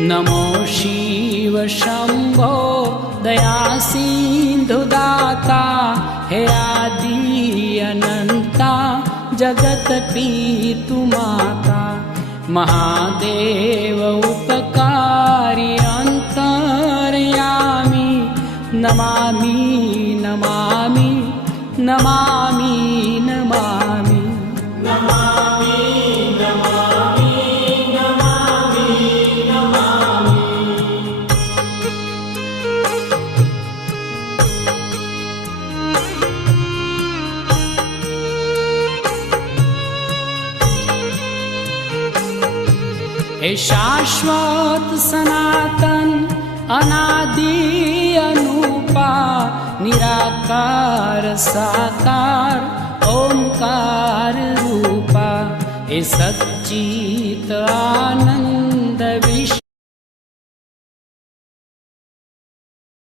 नमो शिव शंभो दया सिंधु दाता, हे आदि अनंता जगत पीतु माता। महादेव उपकारी अंतर्यामी, नमामि नमामि नमामि नमामि नमामि नमामि नमामि नमामि। हे शाश्वत सनातन अनादि अनूपा, निराकार साकार ओंकार रूपा। हे सच्चित आनंद विश्व